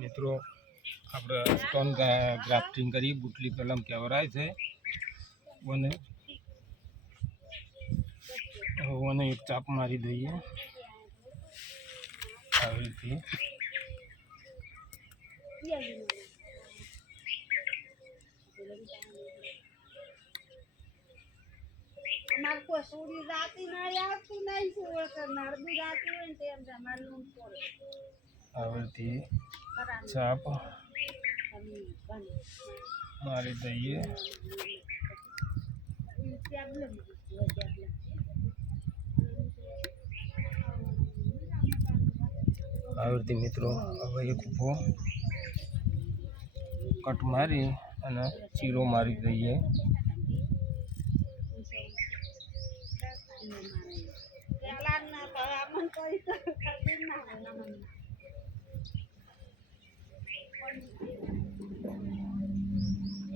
મિત્રો આપણે stone grafting કરી બુટલી કલમ કહેવાય છે અને એક ચાપ મારી દઈએ આવી રીતે ચાપ મારી દઈએ આવી રીતે મિત્રો હવે એક ઊભો કટ મારી અને ચીરો મારી દઈએ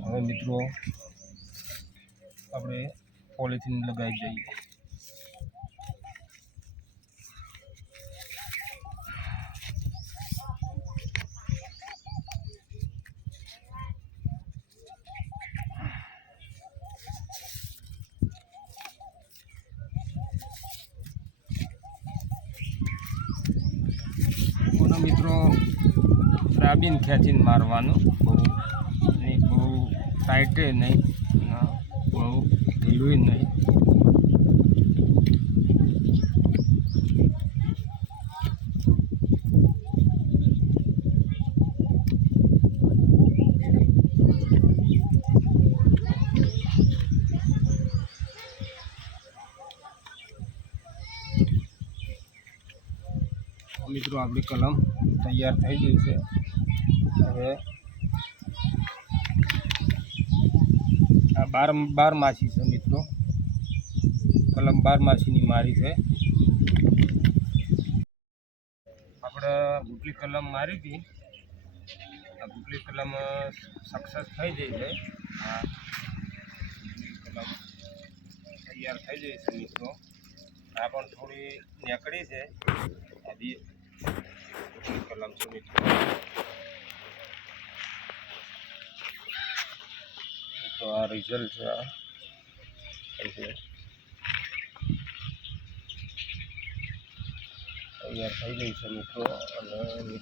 હવે મિત્રો આપણે પોલિથીન લગાવી દઈએ મિત્રો દાબીને ખેંચીને મારવાનું બહુ ટાઈટે નહીં બહુ ઢીલું નહીં મિત્રો આપણી કલમ તૈયાર થઈ ગઈ છે હવે આ 12 માછી છે મિત્રો કલમ 12 માછીની મારી છે આપણે બુટલી કલમ મારી હતી આ બુટલી કલમ સક્સેસ થઈ ગઈ છે આ બુટલી કલમ તૈયાર થઈ ગઈ છે મિત્રો આ પણ થોડી નીકળી છે આ બી કલમ છે મિત્રો તો આ રિઝલ્ટ છે તૈયાર થઈ ગઈ છે મિત્રો અને